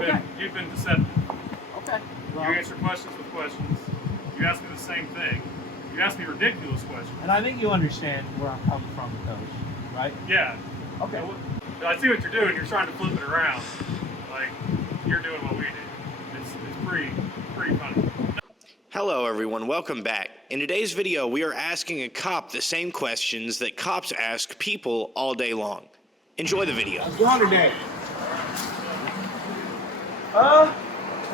You've been deceptive. Okay. Well, You answer questions with questions. You ask me the same thing. You ask me ridiculous questions. and I think you understand where I'm coming from with those, right? Yeah. Okay. I see what you're doing. You're trying to flip it around. Like, you're doing what we do. It's pretty funny. Hello everyone, welcome back. In today's video, we are asking a cop the same questions that cops ask people all day long. Enjoy the video. How's it going today? I'm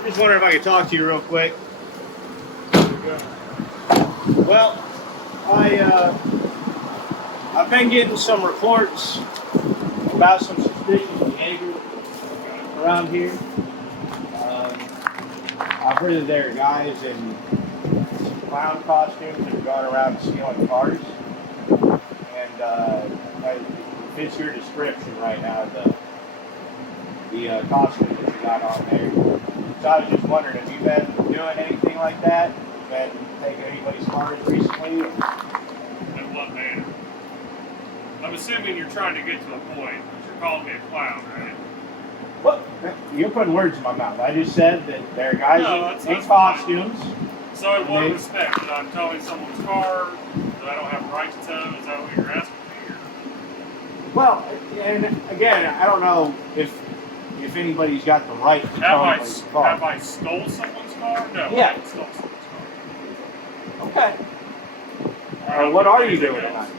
just wondering if I could talk to you real quick. Well, I've been getting some reports about some suspicious behavior around here. I've heard that there are guys in some clown costumes that are going around stealing cars. And it fits your description right now, the costume that you got on there. So I was just wondering, have you been doing anything like that? Been taking anybody's cars recently? In what manner? I'm assuming you're trying to get to a point. You're calling me a clown, right? What? You're putting words in my mouth. I just said that there are guys in costumes. So in what respect? That I'm towing someone's car that I don't have a right to tow? Is that what you're asking me? Or? Well, and again, I don't know if anybody's got the right to tow anybody's car. Have I stole someone's car? No, Yeah. I haven't stole someone's car. Okay. What are you doing tonight?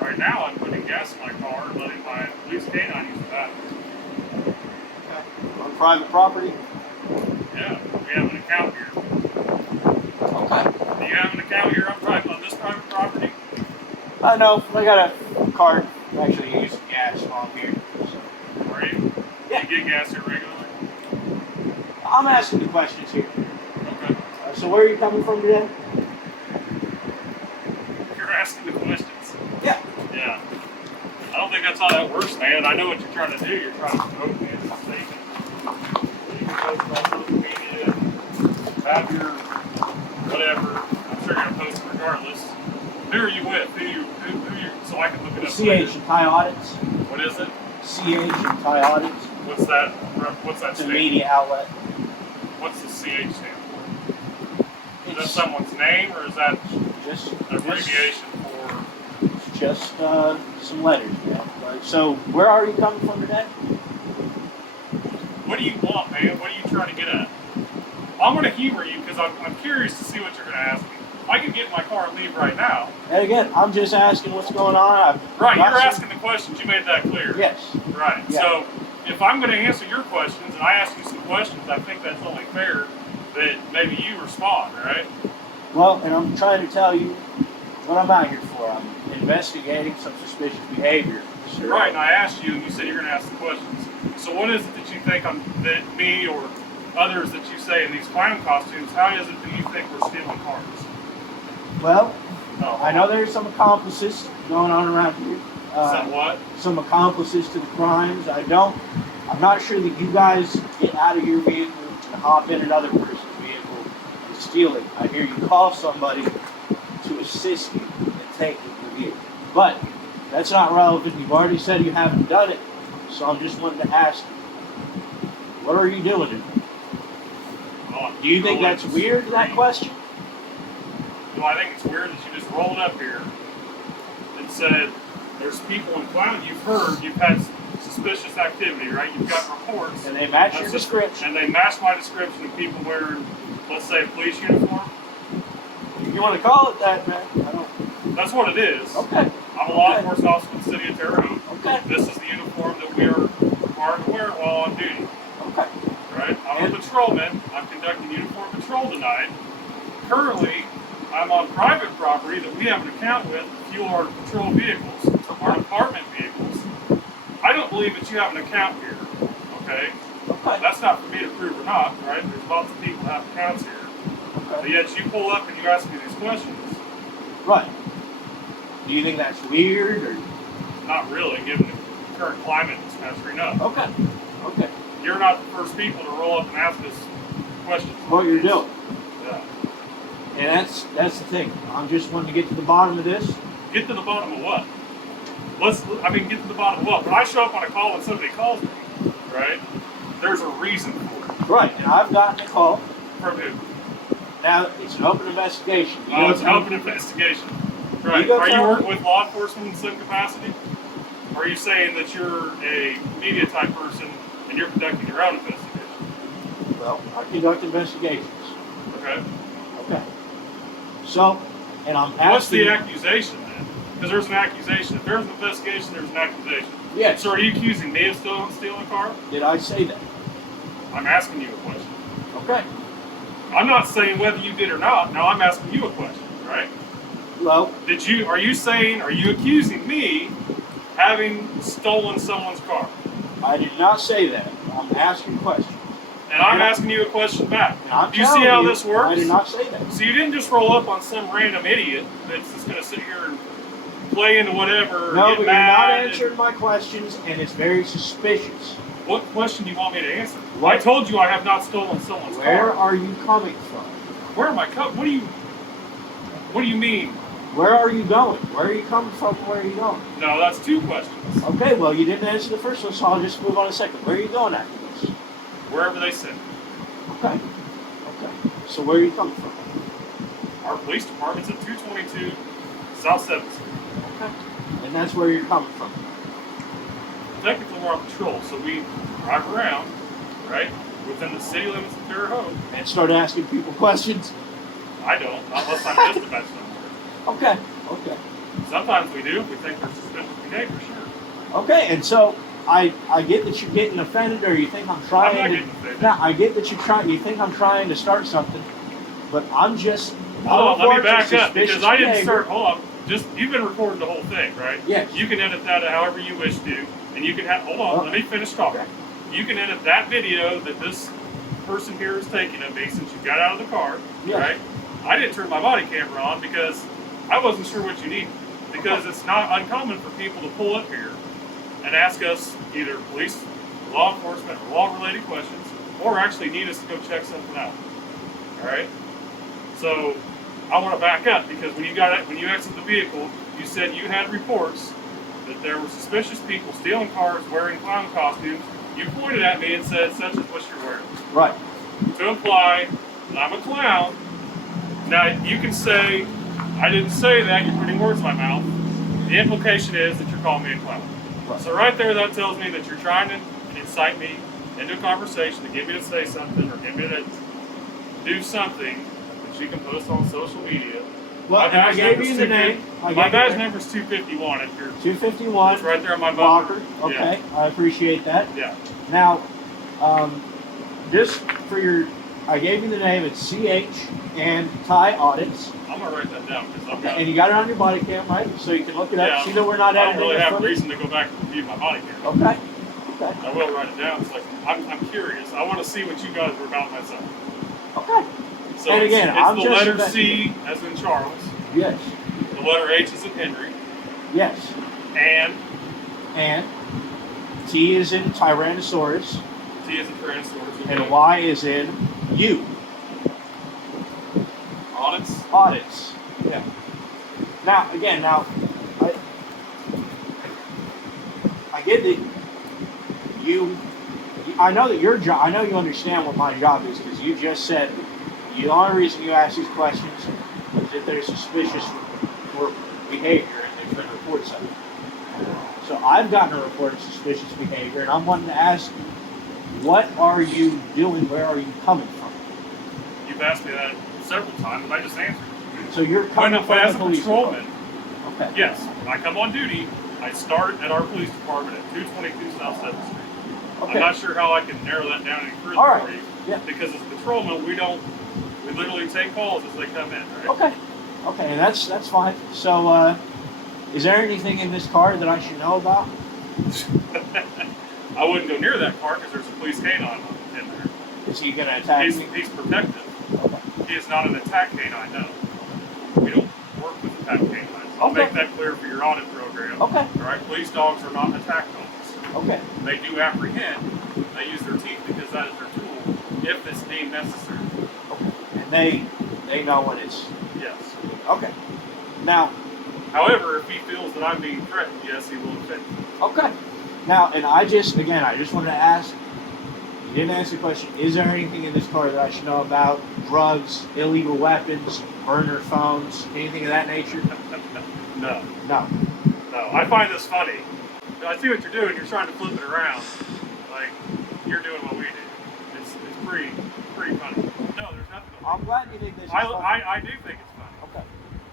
Right now, I'm putting gas in my car and letting my police canine use the bathroom. On private property? Yeah, we have an account here. Okay. Do you have an account here on this private property? No, I got a card. Actually, use gas while I'm here. So. Are you? Yeah. Do you get gas here regularly? I'm asking the questions here. Okay. So where are you coming from today? You're asking the questions. Yeah. Yeah. I don't think that's how that works, man. I know what you're trying to do. You're trying to provoke me into a statement. You can post it on social media, have your whatever. I'm sure you're going to post it regardless. Who are you with? Who you, so I can look it up CH later. and Thai Audits. What is it? CH and Thai Audits. What's that? What's that It's a stand media outlet. What's the CH stand for? Is that someone's name or is that Just an abbreviation for? Just some letters, yeah. So where are you coming from today? What do you want, man? What are you trying to get at? I'm going to humor you because I'm curious to see what you're going to ask me. I can get in my car and leave right now. And again, I'm just asking what's going on. Right, you're asking the questions. You made that clear. Yes. Right. Yeah. So if I'm going to answer your questions and I ask you some questions, I think that's only fair that maybe you respond, right? Well, and I'm trying to tell you what I'm out here for. I'm investigating some suspicious behavior. Sure. Right, and I asked you and you said you're going to ask the questions. So what is it that you think that me or others that you say in these clown costumes, how is it that you think we're stealing cars? Well, I know there's some accomplices going on around here. Some what? Some accomplices to the crimes. I'm not sure that you guys get out of your vehicle and hop in another person's vehicle and steal it. I hear you call somebody to assist you in taking the vehicle. But that's not relevant. You've already said you haven't done it. So I'm just wanting to ask you, what are you doing here? Well, Do you think that's weird, that question? No, I think it's weird that you just rolled up here and said there's people in clown. You've had suspicious activity, right? You've got reports. And they match your description. And they match my description of people wearing, let's say, a police uniform. If you want to call it that, man, I don't. That's what it is. Okay. I'm a law enforcement officer in the city of Terre Haute. Okay. This is the uniform that we are required to wear while on duty. Okay. Right? I'm a patrolman. I'm conducting uniform patrol tonight. Currently, I'm on private property that we have an account with to fuel our patrol vehicles, our department vehicles. I don't believe that you have an account here, okay? That's not for me to prove or not, right? There's lots of people that have accounts here. But yet you pull up and you ask me these questions. Right. Do you think that's weird or? Not really, given the current climate in this country, no. Okay. Okay. You're not the first people to roll up and ask us questions. What you're doing. Yeah. And that's the thing. I'm just wanting to get to the bottom of this. Get to the bottom of what? Get to the bottom of what? When I show up on a call and somebody calls me, right? there's a reason for it. Right, and I've gotten a call. From who? Now, it's an open investigation. Oh, it's an open investigation. Right. go Are you tell working me. with law enforcement in some capacity? Or are you saying that you're a media type person and you're conducting your own investigation? Well, I conduct investigations. Okay. Okay. So, and I'm asking. What's the accusation then? Because there's an accusation. If there's an investigation, there's an accusation. Yes. So are you accusing me of stealing a car? Did I say that? I'm asking you a question. Okay. I'm not saying whether you did or not. Now I'm asking you a question, right? Well, Are you accusing me having stolen someone's car? I did not say that. I'm asking questions. And I'm asking you a question back. And I'm Do you see telling how this works? I did not say that. So you didn't just roll up on some random idiot that's just going to sit here and play into whatever. No, get but you're mad not and- answering my questions, and it's very suspicious. What question do you want me to answer? What? I told you I have not stolen someone's Where car. are you coming from? Where am I coming? What do you mean? Where are you going? Where are you coming from? Where are you going? No, that's two questions. Okay, well, you didn't answer the first one, so I'll just move on a second. Where are you going after this? Wherever they send. Okay. Okay. So where are you coming from? Our police department's at 222 South 7th Street. Okay. And that's where you're coming from. Technically, we're on patrol, so we drive around, right, within the city limits of Terre Haute. And start asking people questions. I don't, unless I'm dispatched somewhere. Okay. Okay. Sometimes we do if we think there's suspicious behavior, sure. Okay, and so I get that you're getting offended, or you think I'm I'm trying not to. getting offended. Now I get that you think I'm trying to start something, but I'm just. Hold on, let me back up, suspicious because I didn't behavior. start, hold on, you've been recording the whole thing, right? Yes. You can edit that however you wish to, and you can have, hold on, let me finish talking. Okay. You can edit that video that this person here is taking of me since you got out of the car, Yes. right? I didn't turn my body camera on because I wasn't sure what you needed. Because it's not uncommon for people to pull up here and ask us either police, law enforcement, or law-related questions, or actually need us to go check something out. All right. So I want to back up because when you exited the vehicle, you said you had reports that there were suspicious people stealing cars, wearing clown costumes. You pointed at me and said, "Such as what you're wearing," Right. to imply that I'm a clown. Now you can say, "I didn't say that." You're putting words in my mouth. The implication is that you're calling me a clown. Right. So right there, that tells me that you're trying to incite me into a conversation to get me to say something or get me to do something that you can post on social media. Well, My and I badge gave number's you the name. 250 My badge number's 251. If you're 251. it's right there on my Walker. bumper. Okay, I appreciate that. Yeah. Now, just for your, I gave you the name. It's CH and Ty Audits. I'm gonna write that down because I've got. And you got it on your body cam, right? So you can look it up. Yeah, See that we're not I don't editing really the have footage? reason to go back and review my body camera. Okay. Okay. I will write it down. It's like I'm curious. I want to see what you guys are about myself. Okay. So And again, it's I'm the just letter C as in Charles. Yes. The letter H is in Hendry. Yes. And T is in Tyrannosaurus, T is in Tyrannosaurus. and Y is in U. Audits. Audits. Yeah. Now, again, I get that you. I know that your job. I know you understand what my job is because you just said the only reason you ask these questions is if they're suspicious for behavior and there's been reports of it. So I've gotten a report of suspicious behavior, and I'm wanting to ask you, what are you doing? Where are you coming from? You've asked me that several times, and I just answered. So you're coming from As the a police patrolman, department. Okay. yes, when I come on duty, I start at our police department at 222 South 7th Street. Okay. I'm not sure how I can narrow that down any further All right. for you. Yeah. Because as a patrolman, we literally take calls as they come in, right? Okay. Okay, and that's fine. So, is there anything in this car that I should know about? I wouldn't go near that car because there's a police canine in there. Is he going to attack me? He's protective. Okay. He is not an attack canine, no. We don't work with attack canines. I'll Okay. make that clear for your audit program. Okay. All right, police dogs are not attack dogs. Okay. They do apprehend. They use their teeth because that is their tool, if it's deemed necessary. Okay. And they know when it's Yes. okay. Now, However, if he feels that I'm being threatened, yes, he will defend me. okay. Now, and I just wanted to ask, You didn't ask the question, is there anything in this car that I should know about? Drugs, illegal weapons, burner phones, anything of that nature? No. No. No. I find this funny. I see what you're doing. You're trying to flip it around. Like, you're doing what we do. It's pretty funny. No, there's nothing. I'm glad you think this is funny. I do think it's funny. Okay.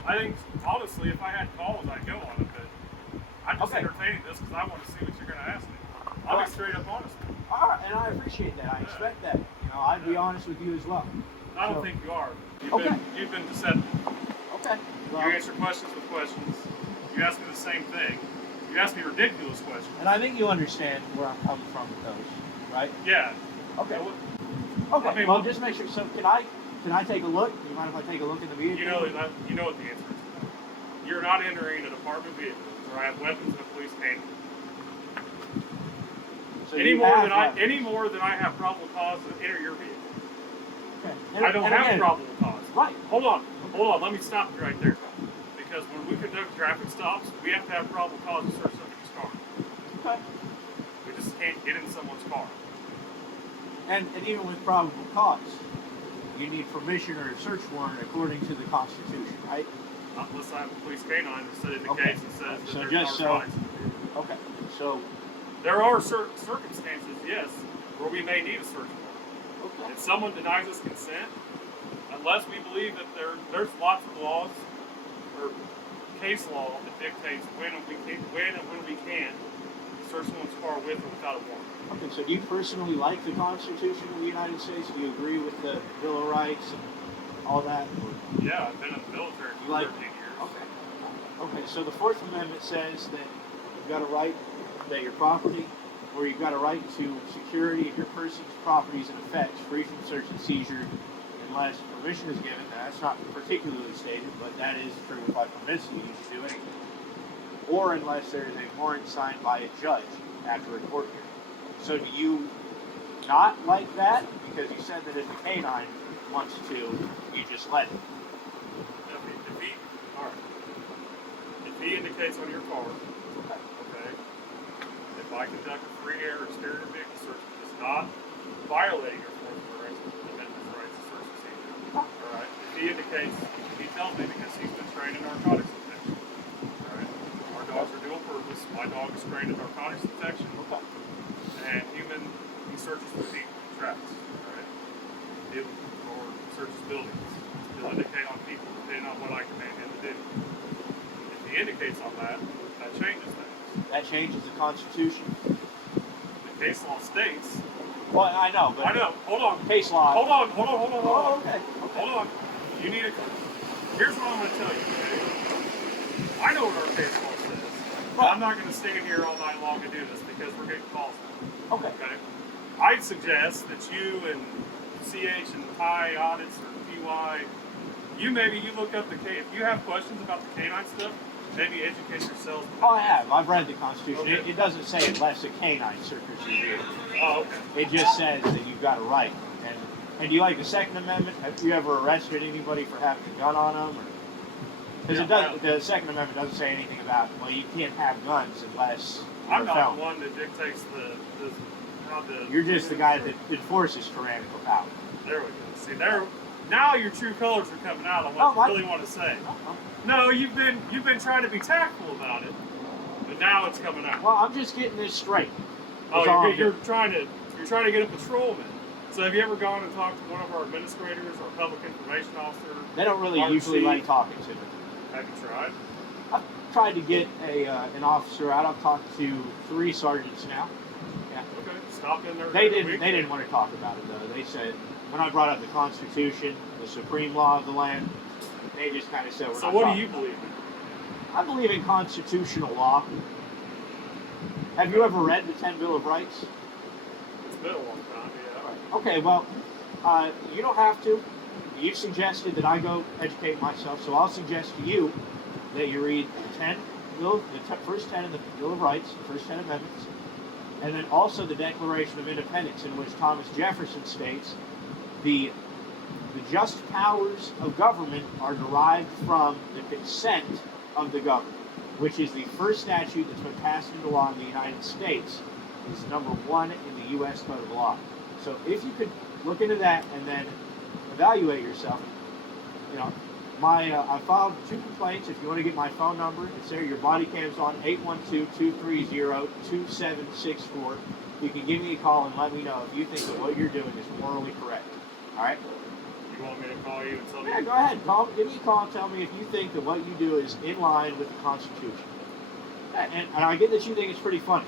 I think, honestly, if I had calls, I'd go on it, but I'm just Okay. entertaining this because I want to see what you're going to ask me. I'll be straight up honest. All right, and I appreciate that. I expect that. You know, I'd be honest with you as well. I don't So- think you are. Okay. You've been deceptive. Okay. Well, You answer questions with questions. You ask me the same thing. You ask me ridiculous questions. and I think you understand where I'm coming from with those, right? Yeah. Okay. You know, Okay. I mean, well, just make sure. So, can I take a look? Do you mind if I take a look in the vehicle? you know what the answer is. You're not entering an apartment vehicle where I have weapons and a police canine. So Any you more have than weapons. I have probable cause to enter your vehicle. Okay. I don't and have again, probable cause. Right. Hold on. Let me stop you right there. Because when we conduct traffic stops, we have to have probable cause to search somebody's car. Okay. We just can't get in someone's car. And even with probable cause, you need permission or a search warrant according to the Constitution, right? Not unless I have a police canine that indicates Okay. and says that So there's just so- narcotics in the vehicle. Okay. So. There are certain circumstances, yes, where we may need a search warrant. Okay. If someone denies us consent, unless we believe that there's lots of laws or case law that dictates when and when we can search someone's car with or without a warrant. Okay. So do you personally like the Constitution of the United States? Do you agree with the Bill of Rights and all that? Yeah, I've been in the military You for like? 13 years. Okay. Okay. So the Fourth Amendment says that you've got a right that your property, or you've got a right to security of your person's properties and effects, free from search and seizure, unless permission is given. Now, that's not particularly stated, but that is true. If I permit you, you should do anything. Or unless there is a warrant signed by a judge after a court hearing. So do you not like that? Because you said that if the canine wants to, you just let it. If he indicates on your car, okay, if I conduct a free air exterior vehicle search, it's not violating your Fourth Amendment rights to search and seizure. All right. If he indicates, he tells me because he's been trained in narcotics detection. All right. Our dogs are dual purpose. My dog is trained in narcotics detection and he searches for deep tracks. All right. Or searches buildings. He'll indicate on people depending on what I command him to do. If he indicates on that, that changes things. That changes the Constitution. The case law states. Well, I know, but I know. Hold on. case law. Hold on. Oh, okay. Hold on. You need a. Here's what I'm going to tell you. Okay? I know what our case law says. But I'm not going to stand here all night long and do this because we're getting calls now. Okay. Okay. I'd suggest that you and CH and Pi audits or PY, you look up the case. If you have questions about the canine stuff, maybe educate yourself. Oh, I have. I've read the Constitution. Okay. It doesn't say unless a canine searches you. Oh, okay. It just says that you've got a right. And do you like the Second Amendment? Have you ever arrested anybody for having a gun on them? Because the Second Amendment doesn't say anything about, well, you can't have guns unless you're I'm a not felon. the one that dictates how the. You're just the guy that enforces tyrannical power. There we go. See, now your true colors are coming out on what you really want to say. No, you've been trying to be tactful about it, but now it's coming out. Well, I'm just getting this straight. Oh, you're trying to get a patrolman. So have you ever gone and talked to one of our administrators or public information officer? They don't really usually like talking to me. Have you tried? I've tried to get an officer out. I've talked to 3 sergeants now. Yeah. Okay, stop in there. They didn't want to talk about it though. They said when I brought up the Constitution, the supreme law of the land, they just kind of said, So what do you believe in? I believe in constitutional law. Have you ever read the 10 Bill of Rights? It's been a long time, yeah. Okay, well, you don't have to. You've suggested that I go educate myself, so I'll suggest to you that you read the first 10 of the Bill of Rights, the first 10 amendments, and then also the Declaration of Independence, in which Thomas Jefferson states the just powers of government are derived from the consent of the governed, which is the first statute that's been passed into law in the United States. It's number 1 in the U.S. Code of Law. So if you could look into that and then evaluate yourself, you know, I filed 2 complaints. If you want to get my phone number, it's there. Your body cam's on 812-230-2764. You can give me a call and let me know if you think that what you're doing is morally correct. All right? You want me to call you and tell you? Yeah, go ahead. Give me a call and tell me if you think that what you do is in line with the Constitution. And I get that you think it's pretty funny.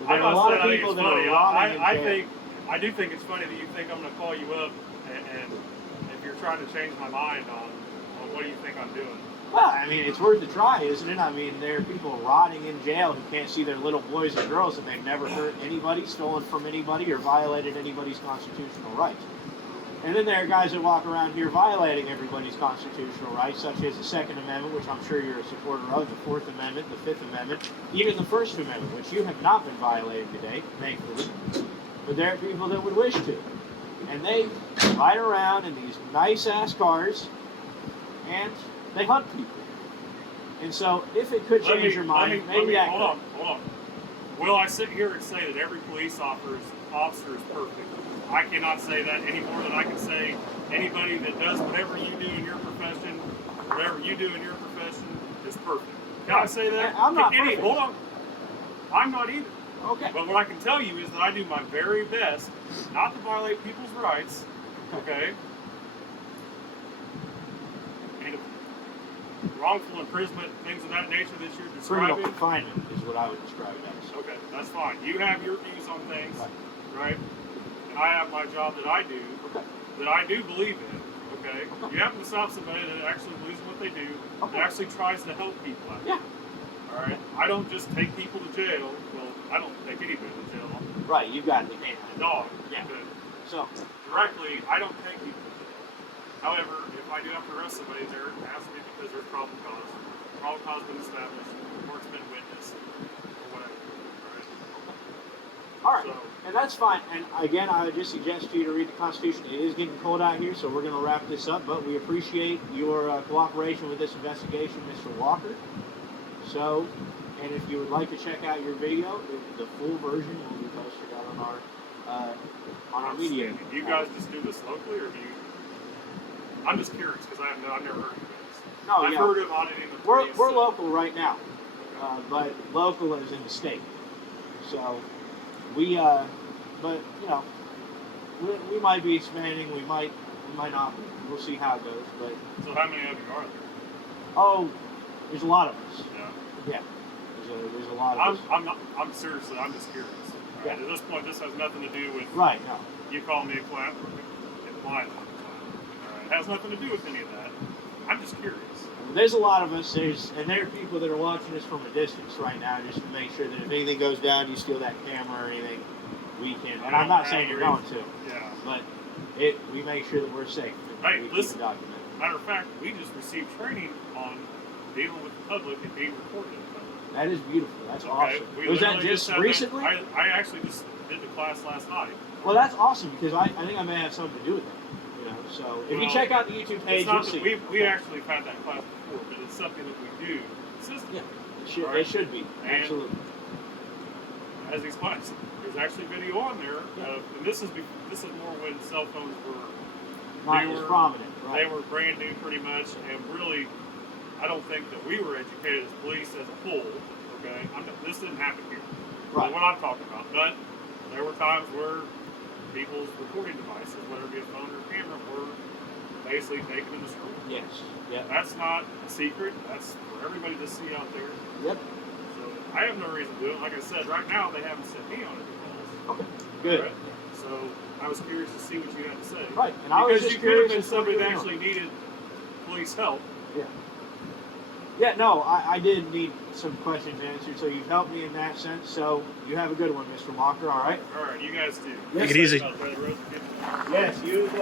But there are a lot of people that are rotting in jail. I do think it's funny that you think I'm going to call you up and if you're trying to change my mind on what do you think I'm doing. Well, I mean, it's worth a try, isn't it? I mean, there are people rotting in jail who can't see their little boys or girls and they've never hurt anybody, stolen from anybody, or violated anybody's constitutional rights. And then there are guys that walk around here violating everybody's constitutional rights, such as the Second Amendment, which I'm sure you're a supporter of, the Fourth Amendment, the Fifth Amendment, even the First Amendment, which you have not been violating today, thankfully. But there are people that would wish to. And they ride around in these nice-ass cars, and they hunt people. And so, if it could change your mind, maybe that could. Hold on. Will I sit here and say that every police officer is perfect? I cannot say that any more than I can say anybody that does whatever you do in your profession, is perfect. Can I say that? I'm not perfect. Hold on. I'm not either. Okay. But what I can tell you is that I do my very best not to violate people's rights, okay? And wrongful imprisonment, things of that nature that you're describing. Criminal confinement is what I would describe it as. Okay, that's fine. You have your views on things, right? And I have my job that I do, that I do believe in, okay? You happen to stop somebody that actually believes in what they do, that actually tries to help people out. Yeah. All right? I don't just take people to jail. Well, I don't take anybody to jail. Right, you've got the name. Dog. Yeah. But So, directly, I don't take people to jail. However, if I do have to arrest somebody, there has to be because there's probable cause. Probable cause has been established, report's been witnessed, or whatever. all right. So, And that's fine. And again, I would just suggest to you to read the Constitution. It is getting cold out here, so we're going to wrap this up. But we appreciate your cooperation with this investigation, Mr. Walker. So, and if you would like to check out your video, the full version will be posted out on our media. Do you guys just do this locally, or do you? I'm just curious because I've never heard of this. No, I've heard of auditing the police. We're local right now, but local is in the state. So we, but you know, we might be expanding. We might not. We'll see how it goes. But so how many of you are there? oh, there's a lot of us. Yeah. Yeah. There's a lot of us. I'm seriously, I'm just curious. Right? Yeah. At this point, this has nothing to do with Right. No. you call me a clap or implying. It has nothing to do with any of that. I'm just curious. There's a lot of us. There are people that are watching us from a distance right now, just to make sure that if anything goes down, you steal that camera or anything, we can. And I'm not saying you're going to. Yeah. But we make sure that we're safe. Hey, we listen. keep it documented. Matter of fact, we just received training on dealing with the public and being recorded. That is beautiful. That's Okay, awesome. we Was that literally just had that- recently? I actually just did the class last night. Well, that's awesome because I think I may have something to do with that. You know, so if you Well, check out the YouTube page, It's you'll not see. that we actually have had that class before, but it's something that we do consistently. Yeah, it should be. And Absolutely. As these classes, there's actually video on there, and this is more when cell phones were Not as prominent. Right. They were brand new, pretty much, and really, I don't think that we were educated as police as a whole. Okay, this didn't happen here. Right. What I'm talking about, but there were times where people's recording devices, whether it be a phone or a camera, were basically taken to the school. Yes. Yep. That's not a secret. That's for everybody to see out there. Yep. So I have no reason to do it. Like I said, right now they haven't sent me on it. Okay. Good. Right? So I was curious to see what you had to say. Right. And I was because just you could have curious been as to what somebody you that were actually needed police help. Yeah. Yeah, no, I did need some questions answered, so you've helped me in that sense. So you have a good one, Mr. Walker, all right? All right, you guys do. Yes, Take it easy. Brother Rose, Yes, you as well.